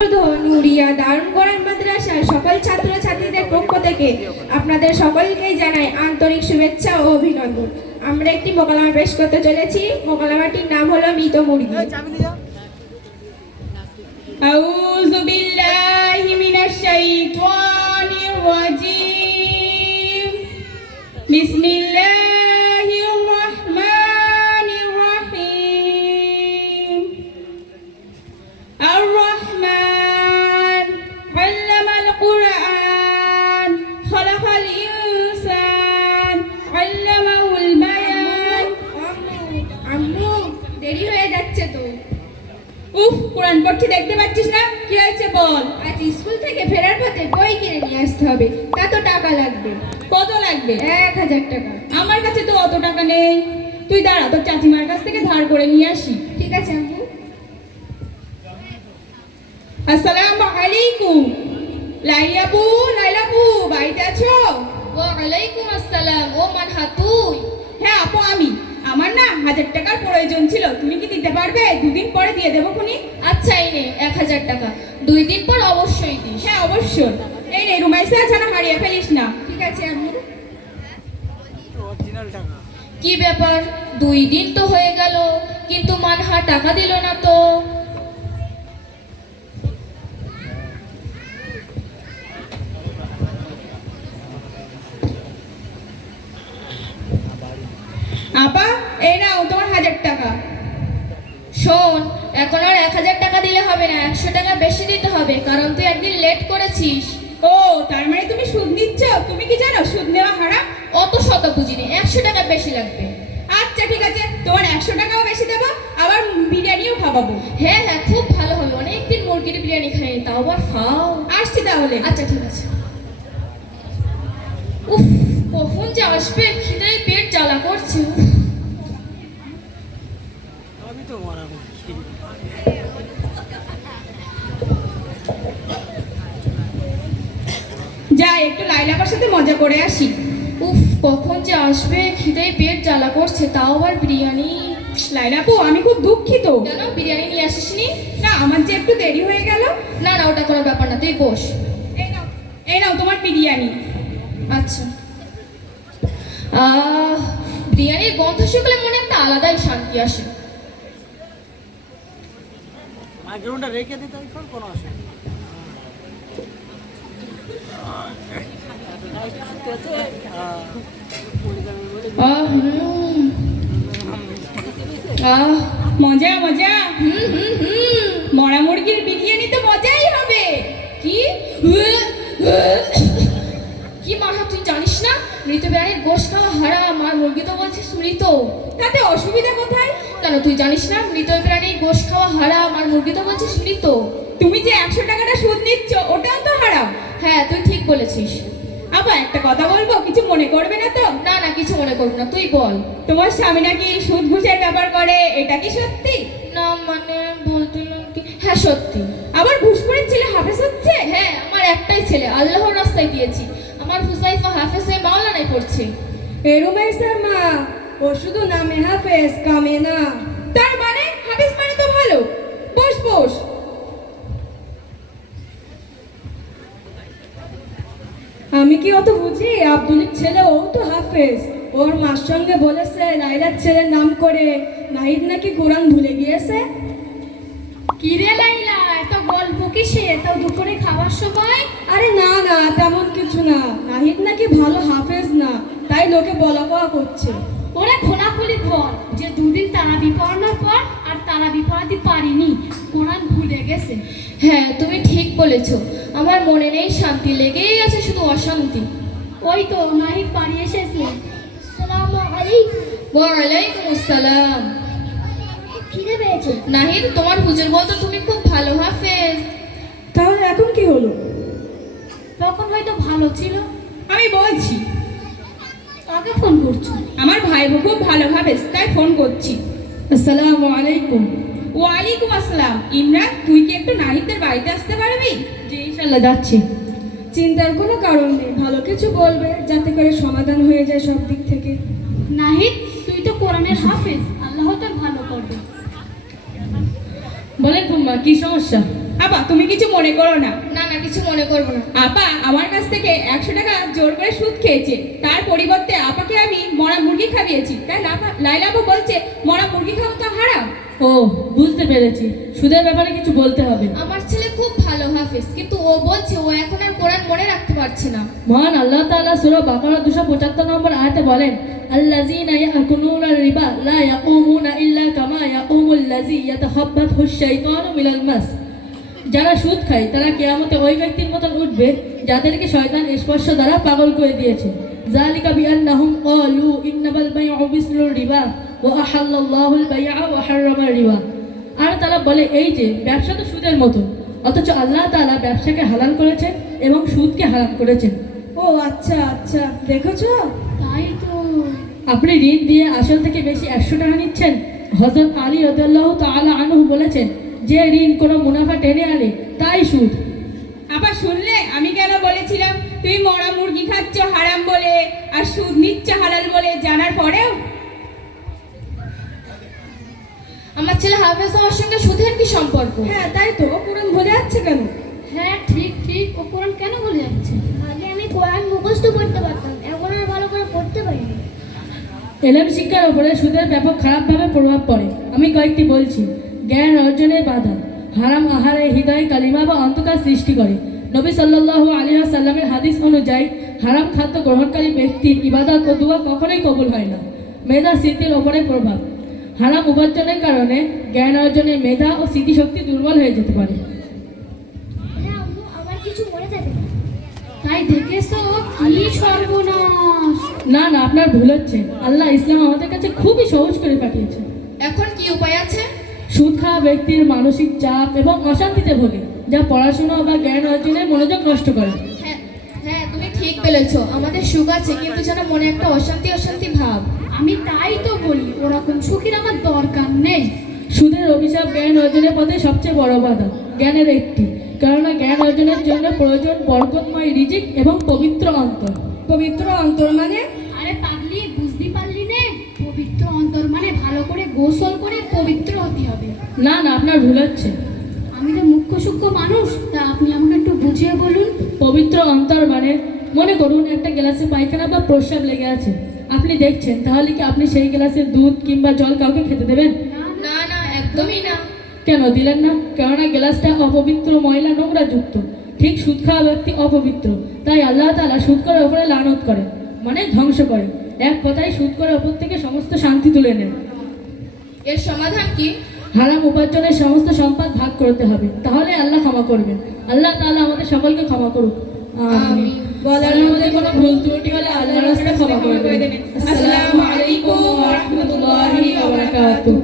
নুরিয়া দারুন কোরআন মাদ্রাসার সকল ছাত্রছাত্রীদের পক্ষ থেকে আপনাদের সকলকেই জানাই আন্তরিক শুভেচ্ছা ও অভিনন্দন। আমরা একটি মোকালামা পেশ করতে চলেছি। মোকালামাটির নাম হলো মৃত মুরগি। আউযু বিল্লাহি মিনাশ শাইতানির রাজীম। বিসমিল্লাহির রহমানির রহিম। আর-রহমান আল্লামাল কুরআন খালাকাল ইনসান আল্লামাহুল বায়ান। আম্মু দেরি হয়ে যাচ্ছে তো। উফ, কোরআন পড়ছি দেখতে পাচ্ছিস না? কি হয়েছে বল। আজ স্কুল থেকে ফেরার পথে বই কিনে নিয়ে আসতে হবে, তা তো টাকা লাগবে। কত লাগবে? 1000 টাকা। আমার কাছে তো অত টাকা নেই। তুই দাঁড়া, তোর চাচিমার কাছ থেকে ধার করে নিয়ে আসি। ঠিক আছে আম্মু। আসসালামু আলাইকুম। লাইলাপু বাড়িতে আছো? ওয়ালাইকুম আসসালাম। ও মানহা তুই? হ্যাঁ আপু, আমি। আমার না 1000 টাকার প্রয়োজন ছিল, তুমি কি দিতে পারবে? দুদিন পরে দিয়ে দেবো খুনি। আচ্ছা এই নে 1000 টাকা, 2 দিন পর অবশ্যই দিস। হ্যাঁ অবশ্যই। এই নে রুমাইসা, যেন হারিয়ে ফেলিস না। ঠিক আছে আম্মু। কি ব্যাপার, 2 দিন তো হয়ে গেল কিন্তু মানহা টাকা দিল না তো। আপা, এই নাও তোমার 1000 টাকা। শোন, এখন আর 1000 টাকা দিলে হবে না, 100 টাকা বেশি দিতে হবে, কারণ তুই একদিন লেট করেছিস। ও, তার মানে তুমি সুদ নিচ্ছ? তুমি কি জানো সুদ নেওয়া হারাম? অত শত বুঝিনি, 100 টাকা বেশি লাগবে। আচ্ছা ঠিক আছে, তোমার 100 টাকাও বেশি দেবো, আবার বিরিয়ানিও খাওয়াবো। হ্যাঁ হ্যাঁ, খুব ভালো হবে, অনেকদিন মুরগির বিরিয়ানি খাইনি, তাও আবার খাও। আসছি তাহলে। আচ্ছা ঠিক আছে। উফ, কখন যে আসবে, খিদায় পেট জ্বালা করছে। আমি তো মারাবো। যাই, একটু লাইলাপার সাথে মজা করে আসি। উফ, কখন যে আসবে, খিদায় পেট জ্বালা করছে, তাও আবার বিরিয়ানি। লাইলাপু, আমি খুব দুঃখিত। কেন, বিরিয়ানি নিয়ে আসিসনি? না, আমার যে একটু দেরি হয়ে গেল। না না, ওটা কোনো ব্যাপার না, তুই বস। এই নাও তোমার বিরিয়ানি। আচ্ছা। বিরিয়ানির গন্ধ শুকলে মনে একটা আলাদাই শান্তি আসে। মাইক্রোফোনটা রেখে দিতে এখন কোনো অসুবিধা মজা মজা। মরা মুরগির বিরিয়ানি তো মজাই হবে। কি কি মাথা, তুই জানিস না মৃত বিরিয়ানির গোশ খাওয়া হারাম, আর মুরগি তো বলছিস মৃত। তাতে অসুবিধা কোথায়? কেন, তুই জানিস না মৃত বিরিয়ানির গোশ খাওয়া হারাম, আর মুরগি তো বলছিস মৃত। তুমি যে 100 টাকাটা সুদ নিচ্ছ, ওটাও তো হারাম। হ্যাঁ, তুই ঠিক বলেছিস। আবার একটা কথা বলবো, কিছু মনে করবে না তো? না না, কিছু মনে করবো না, তুই বল। তোমার স্বামী নাকি সুদ ঘুষের ব্যাপার করে, এটা কি সত্যি? না মানে বলছিলাম কি, হ্যাঁ সত্যি। আবার ঘুষখোরের ছেলে হাফেজ হচ্ছে? হ্যাঁ, আমার একটাই ছেলে, আল্লাহর রাস্তায় দিয়েছি। আমার হুজাইফা হাফেজ হয়ে মাওলানায় পড়ছে। রুমাইসার মা, ও শুধু নামে হাফেজ, কামে না। তার মানে হাফেজ মানে তো ভালো। বস বস। আমি কি অত বুঝি? আব্দুলের ছেলে, ও তো হাফেজ। ওর মার সঙ্গে বলেছে লাইলার ছেলের নাম করে নাহিদ নাকি কোরআন ভুলে গিয়েছে। কি রে লাইলা, এত গল্প কিসে, তাও দুপুরে খাবার সময়? আরে না না, তেমন কিছু না। নাহিদ নাকি ভালো হাফেজ না, তাই লোকে বলা কওয়া করছে। ওরে খোলাখুলি বল যে 2 দিন তারাবি পড়ানোর পর আর তারাবি পড়াতে পারিনি, কোরআন ভুলে গেছে। হ্যাঁ তুমি ঠিক বলেছো, আমার মনে নেই শান্তি, লেগেই আছে শুধু অশান্তি। ওই তো নাহিদ বাড়ি এসেছে। আসসালামু আলাইকুম। ওয়ালাইকুম আসসালাম। খিদে পেয়েছে? নাহিদ, তোমার হুজুর বলতো তুমি খুব ভালো হাফেজ। তাহলে এখন কি হলো? তখন হয়তো ভালো ছিল। আমি বলছি, আগে ফোন করছো? আমার ভাই খুব ভালো হাফেজ, তাই ফোন করছি। আসসালামু আলাইকুম। ওয়ালাইকুম আসসালাম। ইমরান, তুই কি একটু নাহিদের বাড়িতে আসতে পারবি? জি ইনশাআল্লাহ যাচ্ছি। চিন্তার কোনো কারণ নেই, ভালো কিছু বলবে যাতে করে সমাধান হয়ে যায় সব দিক থেকে। নাহিদ, তুই তো কোরআনের হাফেজ, আল্লাহ তোর ভালো করবে। বলেন বৌমা, কি সমস্যা? আপা তুমি কিছু মনে করো না। না না, কিছু মনে করবো না। আপা আমার কাছ থেকে 100 টাকা জোর করে সুদ খেয়েছে, তার পরিবর্তে আপাকে আমি মরা মুরগি খাইয়েছি, তাই লাইলা আপু বলছে মরা মুরগি খাওয়া তো হারাম। ও, বুঝতে পেরেছি, সুদের ব্যাপারে কিছু বলতে হবে। আমার ছেলে খুব ভালো হাফেজ, কিন্তু ও বলছে ও এখন আর কোরআন মনে রাখতে পারছে না। মহান আল্লাহ তাআলা সূরা বাকারা 275 নম্বর আয়াতে বলেন, আল্লাযীনা ইয়াকুলুনা রিবা লা ইয়াকুমুনা ইল্লা কামা ইয়াকুমুল লাযী ইয়াতাখাব্বাতুহুশ শাইতানু মিনাল মাস। যারা সুদ খায় তারা কিয়ামতে ওই ব্যক্তির মতন উঠবে যাদেরকে শয়তান স্পর্শ দ্বারা পাগল করে দিয়েছে। যালিকা বিআন্নাহুম ক্বালু ইন্নামাল বাই'উ মিসলুর রিবা ওয়া আহাল্লাল্লাহুল বাই'a ওয়া হাররামার রিবা। আর তারা বলে এই যে ব্যবসা তো সুদের মতো, অথচ আল্লাহ তাআলা ব্যবসাকে হালাল করেছেন এবং সুদকে হারাম করেছেন। ও আচ্ছা আচ্ছা, দেখেছো? তাই তো। আপনি ঋণ দিয়ে আসল থেকে বেশি 100 টাকা নিচ্ছেন। হযরত আলী রাদিয়াল্লাহু তাআলা আনহু বলেছেন, যে ঋণ কোনো মুনাফা টেনে আনে তাই সুদ। আপা শুনলে আমি কেন বলেছিলাম তুমি মরা মুরগি খাচ্ছ হারাম বলে আর সুদ নিচ্ছ হালাল বলে, জানার পরেও? আমার ছেলে হাফেজ হওয়ার সঙ্গে সুদের কি সম্পর্ক? হ্যাঁ তাই তো, কোরআন ভুলে যাচ্ছে কেন? হ্যাঁ ঠিক ঠিক, ও কোরআন কেন ভুলে যাচ্ছে? আগে আমি কোরআন মুখস্থ করতে পারতাম, এখন আর ভালো করে পড়তে পারি না। এলএম শিক্ষার উপরে সুদের ব্যাপক খারাপভাবে প্রভাব পড়ে। আমি কয়েকটি বলছি। জ্ঞান অর্জনে বাধা, হারাম আহারে হৃদয় কালিমা বা অন্ধকার সৃষ্টি করে। নবী সাল্লাল্লাহু আলাইহি ওয়াসাল্লামের হাদিস অনুযায়ী হারাম খাদ্য গ্রহণকারী ব্যক্তির ইবাদত ও দুয়া কখনোই কবুল হয় না। মেধা স্মৃতির ওপরে প্রভাব, হারাম উপার্জনের কারণে জ্ঞান অর্জনে মেধা ও স্মৃতিশক্তি দুর্বল হয়ে যেতে পারে। হ্যাঁ আম্মু, আমার কিছু মনে থাকে না। তাই দেখেছো কি সর্বনাশ। না না, আপনার ভুল হচ্ছে। আল্লাহ ইসলাম আমাদের কাছে খুবই সহজ করে পাঠিয়েছে। এখন কি উপায় আছে? সুদ খাওয়া ব্যক্তির মানসিক চাপ এবং অশান্তিতে ভোগে, যা পড়াশোনা বা জ্ঞান অর্জনের মনোযোগ নষ্ট করে। হ্যাঁ হ্যাঁ, তুমি ঠিক বলেছো। আমাদের সুখ আছে, কিন্তু যেন মনে একটা অশান্তি অশান্তি ভাব। আমি তাই তো বলি, ওরকম সুখের আমার দরকার নেই। সুদের অভিশাপ জ্ঞান অর্জনের পথে সবচেয়ে বড় বাধা। জ্ঞানের একটি, কেননা জ্ঞান অর্জনের জন্য প্রয়োজন বরকতময় রিজিক এবং পবিত্র অন্তর। পবিত্র অন্তর মানে? আরে পাগলি, বুঝতে পারলি নে? পবিত্র অন্তর মানে ভালো করে গোসল করে পবিত্র হতে হবে। না না, আপনার ভুল হচ্ছে। আমি তো মুখ্য সূক্ষ্ম মানুষ, তা আপনি আমাকে একটু বুঝিয়ে বলুন। পবিত্র অন্তর মানে, মনে করুন একটা গ্লাসে পায়খানা বা প্রস্রাব লেগে আছে, আপনি দেখছেন, তাহলে কি আপনি সেই গ্লাসের দুধ কিংবা জল কাউকে খেতে দেবেন? না না, একদমই না। কেন দিলেন না? কেননা গ্লাসটা অপবিত্র, ময়লা, নোংরা যুক্ত। ঠিক সুদ খাওয়া ব্যক্তি অপবিত্র, তাই আল্লাহ তাআলা সুদ করার উপরে লানত করেন, মানে ধ্বংস করেন। এক কথায় সুদ করার উপর থেকে সমস্ত শান্তি তুলে নেন। এর সমাধান কি? হারাম উপার্জনের সমস্ত সম্পদ ভাগ করতে হবে, তাহলে আল্লাহ ক্ষমা করবেন। আল্লাহ তাআলা আমাদের সকলকে ক্ষমা করুক। আমিন। বলার মধ্যে কোনো ভুল ত্রুটি হলে আল্লাহর রাস্তায় ক্ষমা করে দেবেন। আসসালামু আলাইকুম ওয়া রাহমাতুল্লাহি ওয়া বারাকাতুহু।